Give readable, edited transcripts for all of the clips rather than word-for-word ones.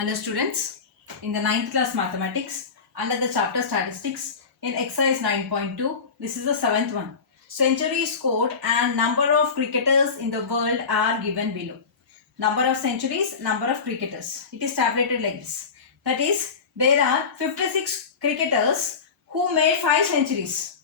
Hello students, in the 9th class mathematics under the chapter statistics in exercise 9.2, this is the 7th one. Centuries scored and number of cricketers in the world are given below. Number of centuries, number of cricketers. It is tabulated like this. That is, there are 56 cricketers who made 5 centuries.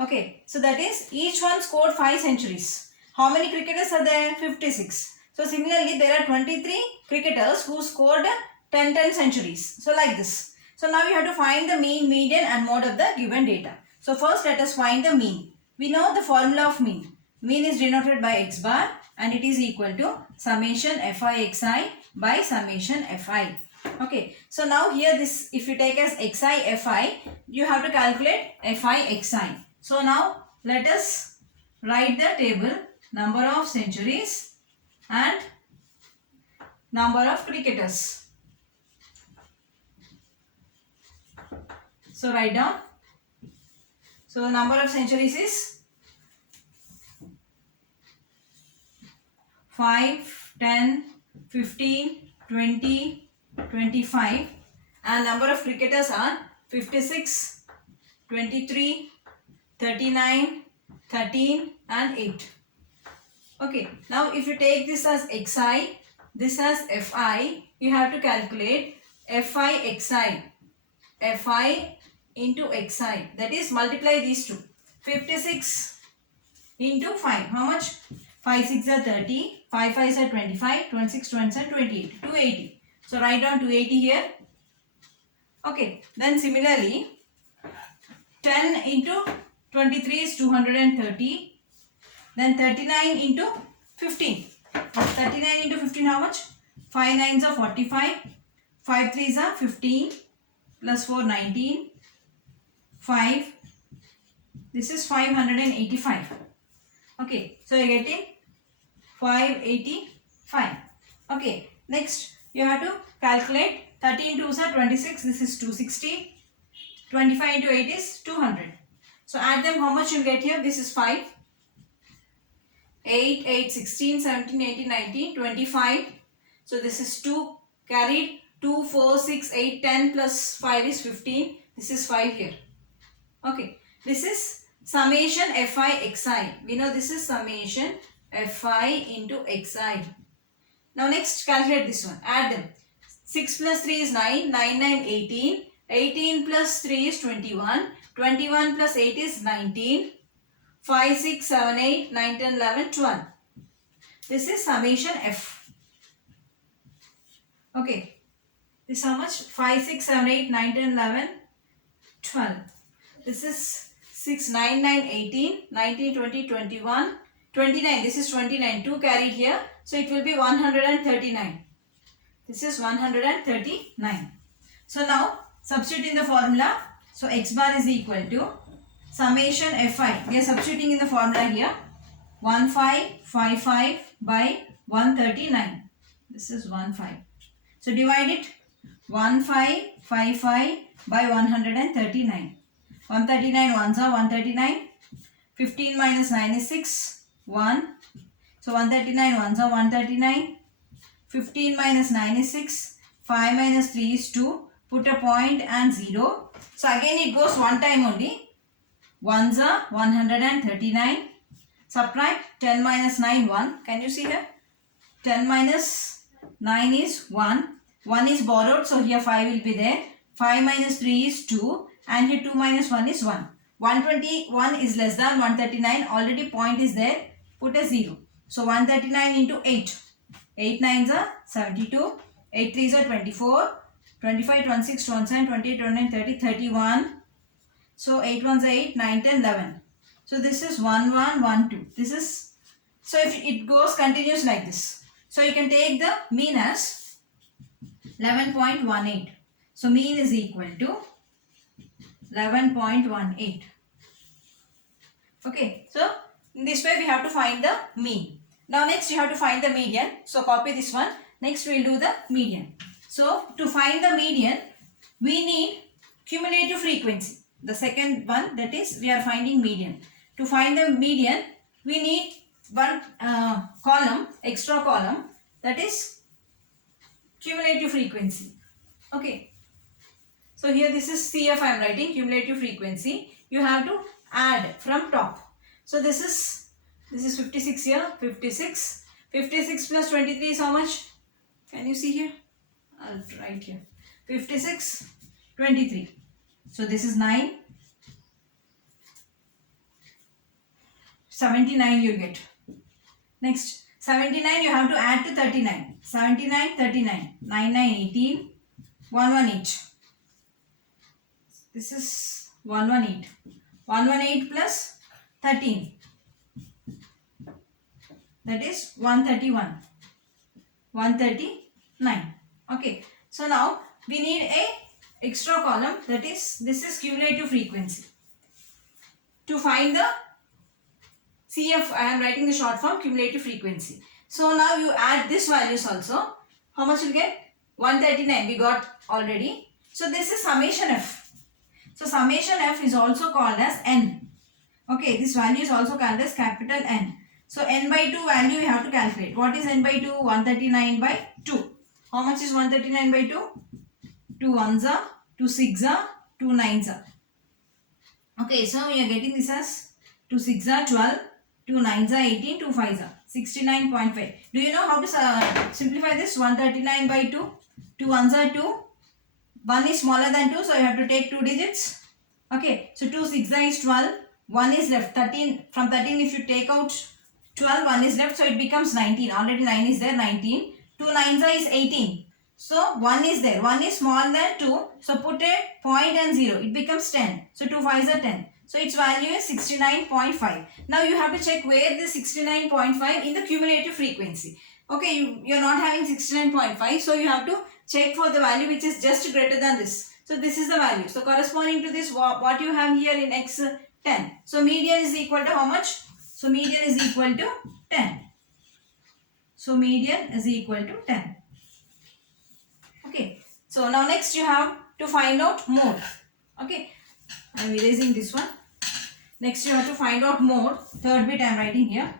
Okay, so that is each one scored 5 centuries. How many cricketers are there? 56. So similarly, there are 23 cricketers who scored 10 centuries. So like this. So now you have to find the mean, median and mode of the given data. So first let us find the mean. We know the formula of mean. Mean is denoted by x bar and it is equal to summation fi xi by summation fi. Okay, so now here this, if you take as xi fi, you have to calculate fi xi. So now let us write the table number of centuries and number of cricketers. So write down. So number of centuries is 5, 10, 15, 20, 25 and number of cricketers are 56, 23, 39, 13 and 8. Okay, now if you take this as xi, this as fi, you have to calculate fi xi. Fi into xi, that is multiply these two. 56 into 5, how much? 5 6 are 30, 5 5 are 25, 26 20 are 28, 280. So write down 280 here. Okay, then similarly 10 into 23 is 230. Then 39 into 15. 39 into 15 how much? 5 9s are 45. 5 3s are 15. Plus 4 19. 5. This is 585. Okay, so you are getting 585. Okay, next you have to calculate 30 into 2s are 26. This is 260. 25 into 8 is 200. So add them, how much you will get here? This is 5. 8, 8, 16, 17, 18, 19, 25. So this is 2 carried. 2, 4, 6, 8, 10 plus 5 is 15. This is 5 here. Okay. This is summation fi xi. We know this is summation fi into xi. Now next calculate this one. Add them. 6 plus 3 is 9. 9, 9, 18. 18 plus 3 is 21. 21 plus 8 is 19. 5, 6, 7, 8, 9, 10, 11, 12. This is summation f. Okay. This is how much? 5, 6, 7, 8, 9, 10, 11, 12. This is 6, 9, 9, 18, 19, 20, 21, 29. This is 29. 2 carried here. So it will be 139. This is 139. So now substitute in the formula. So x bar is equal to summation fi. We are substituting in the formula here. 1555 by 139. This is 15. So divide it. 1555 by 139. 139 ones are 139. 15 minus 9 is 6. 1. So 139 ones are 139. 15 minus 9 is 6. 5 minus 3 is 2. Put a point and 0. So again it goes one time only. Ones are 139. Subtract 10 minus 9, 1. Can you see here? 10 minus 9 is 1. 1 is borrowed, so here 5 will be there. 5 minus 3 is 2. And here 2 minus 1 is 1. 121 is less than 139. Already point is there. Put a 0. So 139 into 8. 8 9s are 72. 8 3s are 24. 25, 26, 27, 28, 29, 30, 31. So 8 1s are 8, 9, 10, 11. So this is 1, 1, 1, 2. This is, so if it goes continuous like this. So you can take the mean as 11.18. So mean is equal to 11.18. Okay. So in this way we have to find the mean. Now next you have to find the median. So copy this one. Next we will do the median. So to find the median we need cumulative frequency. The second one, that is we are finding median. To find the median we need one column, extra column, that is cumulative frequency. Okay. So here this is CF I am writing, cumulative frequency. You have to add from top. So this is 56 here, 56. 56 plus 23 is how much? Can you see here? I'll write here. 56, 23. So this is 9. 79 you get. Next, 79 you have to add to 39. 79, 39. 9, 9, 18. 118. This is 118. 118 plus 13. That is 131. 139. Okay. So now we need a extra column, that is, this is cumulative frequency. To find the CF, I am writing the short form, cumulative frequency. So now you add this values also. How much you get? 139 we got already. So this is summation F. So summation F is also called as N. Okay, this value is also called as capital N. So N by 2 value we have to calculate. What is N by 2? 139 by 2. How much is 139 by 2? 2 ones are, 2 6 are, 2 9s are. Okay, so we are getting this as 2 6 are 12, 2 9s are 18, 2 5s are 69.5. Do you know how to simplify this? 139 by 2. 2 ones are 2. 1 is smaller than 2, so you have to take 2 digits. Okay, so 2 6 is 12. 1 is left. 13. From 13 if you take out 12, 1 is left, so it becomes 19. Already 9 is there, 19. 2 9s is 18. So 1 is there. 1 is smaller than 2. So put a point and 0. It becomes 10. So 2 5s are 10. So its value is 69.5. Now you have to check where the 69.5 in the cumulative frequency. Okay, you're not having 69.5. So you have to check for the value which is just greater than this. So this is the value. So corresponding to this, what you have here in X 10. So median is equal to how much? So median is equal to 10. So median is equal to 10. Okay. So now next you have to find out mode. Okay. I am erasing this one. Next you have to find out mode. Third bit I am writing here.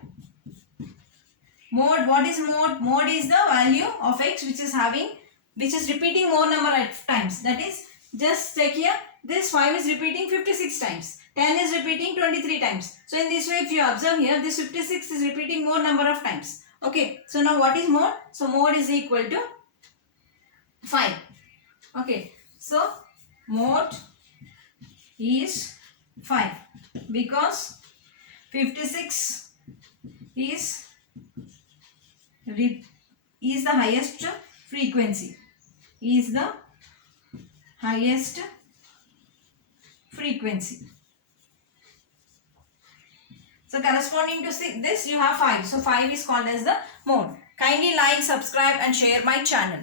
Mode. What is mode? Mode is the value of X which is repeating more number of times. That is, just take here, this 5 is repeating 56 times. 10 is repeating 23 times. So in this way, if you observe here, this 56 is repeating more number of times. Okay. So now what is mode? So mode is equal to 5. Okay. So mode is 5 because 56 is the highest frequency. Is the highest frequency. So corresponding to this you have 5. So 5 is called as the mode. Kindly like, subscribe and share my channel.